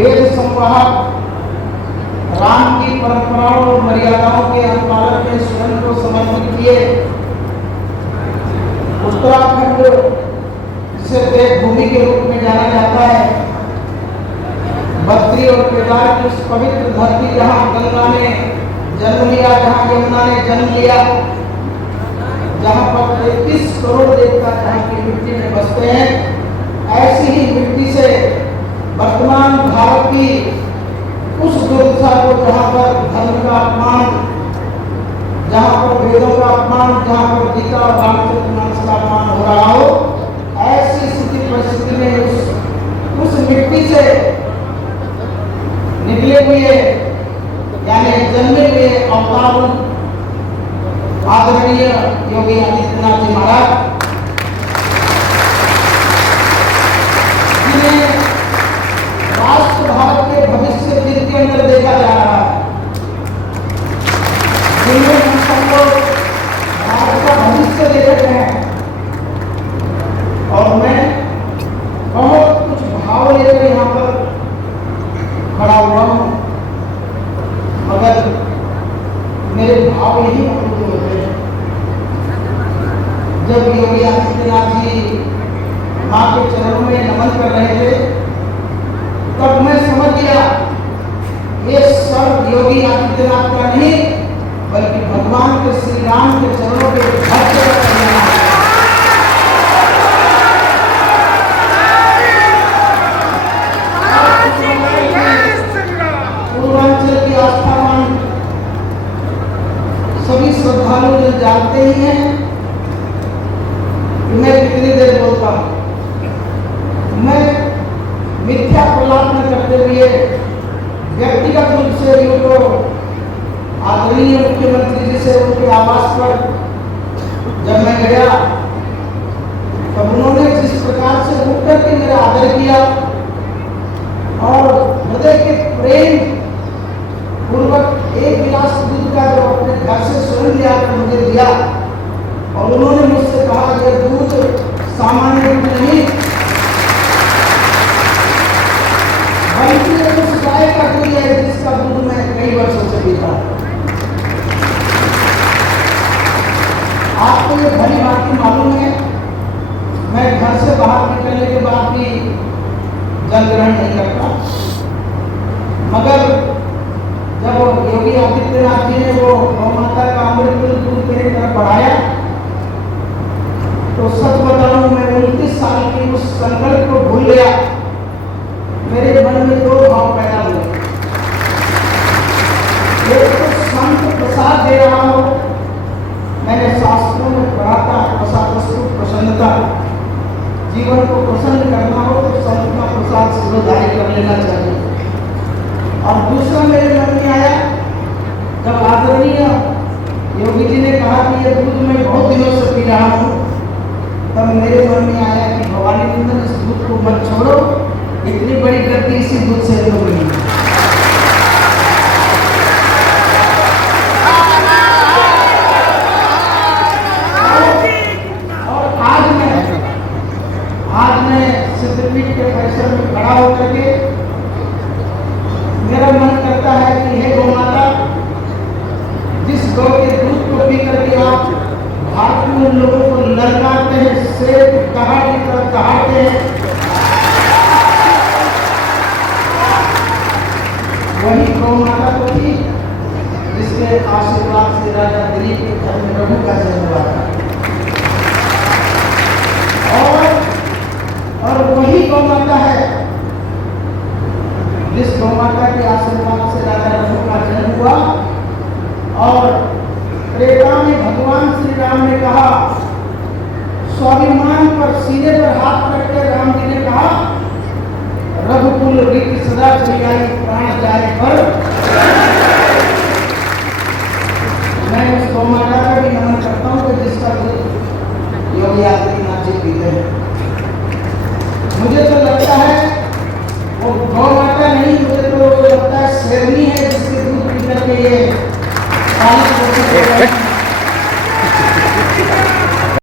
वेद संवाहक राम की परंपराओं और मर्यादाओं के अनुपालन में स्वयं को समर्पित किए उत्तराखंड, जिसे देवभूमि के रूप में जाना जाता है, बद्री और केदार की उस पवित्र धरती जहाँ गंगा ने जन्म लिया, जहाँ यमुना ने जन्म लिया, जहाँ पर 33 करोड़ देवता जहाँ की मिट्टी में बसते हैं, ऐसी ही मिट्टी से वर्तमान भारत की उस दुर्दशा को जहाँ पर धर्म का अपमान, जहाँ पर वेदों का अपमान, जहाँ पर गीता और रामचरित मानस का अपमान हो रहा हो, ऐसी स्थिति परिस्थिति में उस मिट्टी से निकले हुए यानी जन्मे हुए अवतार आदरणीय योगी आदित्यनाथ जी महाराज, जिन्हें राष्ट्र भारत के भविष्य जिनके अंदर देखा जा रहा है, जिनमें हम सब लोग भारत का भविष्य देख रहे हैं। और मैं बहुत कुछ भाव लेकर यहाँ पर खड़ा हुआ हूँ, मगर मेरे भाव यही मौजूद होते हैं। जब योगी आदित्यनाथ जी माँ के चरणों में नमन कर रहे थे, तब मैं समझ गया ये सब योगी आदित्यनाथ का नहीं, बल्कि भगवान के श्री राम के चरणों के भक्त का पूर्वांचल की आस्थावान सभी श्रद्धालु जो जानते ही हैं कि मैं कितनी देर बोलता हूँ। मैं मिथ्या प्रलाप न करते हुए व्यक्तिगत रूप से उनको आदरणीय मुख्यमंत्री जी से उनके आवास पर जब मैं गया, तब उन्होंने जिस प्रकार से उठ करके मेरा आदर किया और हृदय के प्रेम पूर्वक एक गिलास दूध का जो अपने घर से स्वयं ले आकर मुझे दिया, और उन्होंने मुझसे कहा यह दूध सामान्य दूध नहीं, बल्कि उस गाय का दूध है जिसका दूध मैं कई वर्षों से पीता हूँ। आपको ये भली बात मालूम है, मैं घर से बाहर निकलने के बाद भी जल ग्रहण नहीं करता, मगर जब योगी आदित्यनाथ जी ने वो गौ माता का अमृत दूध मेरी तरफ बढ़ाया, तो सच बताऊं मैं 29 साल की उस संकल्प को भूल गया। मेरे मन में दो भाव पैदा हुए, एक तो संत प्रसाद दे रहा हो, मैंने शास्त्रों में पढ़ा था प्रसाद प्रसन्नता, जीवन को प्रसन्न करना हो तो संत का प्रसाद सेवाधारी कर लेना चाहिए। और दूसरा मेरे मन में आया, जब आदरणीय योगी जी ने कहा कि ये दूध मैं बहुत दिनों से पी रहा हूँ, तब मेरे मन में आया कि भवानी नंदन इस दूध को मत छोड़ो, इतनी बड़ी गति इसी दूध से तो मिली। और आज मैं सिद्धपीठ के परिसर में खड़ा होकर के मेरा मन करता है कि हे गौ माता, जिस गौ के दूध को पी करके आप भारत में उन लोगों को ललकारते हैं, शेर दहाड़ की तरफ दहाड़ते हैं, वही गौ माता को थी जिसके आशीर्वाद से राजा दिलीप के घर में प्रभु का जन्म हुआ था। और वही गौ माता है जिस गौ माता के आशीर्वाद से राजा रघु का जन्म हुआ। और त्रेता में भगवान श्री राम ने कहा, स्वाभिमान पर सीने पर हाथ रखकर राम जी ने कहा, रघुकुल रीति सदा चली आई, प्राण जाए पर। मैं उस गौ माता का भी नमन करता हूँ कि जिसका दूध योगी आदित्यनाथ जी पीते हैं। मुझे तो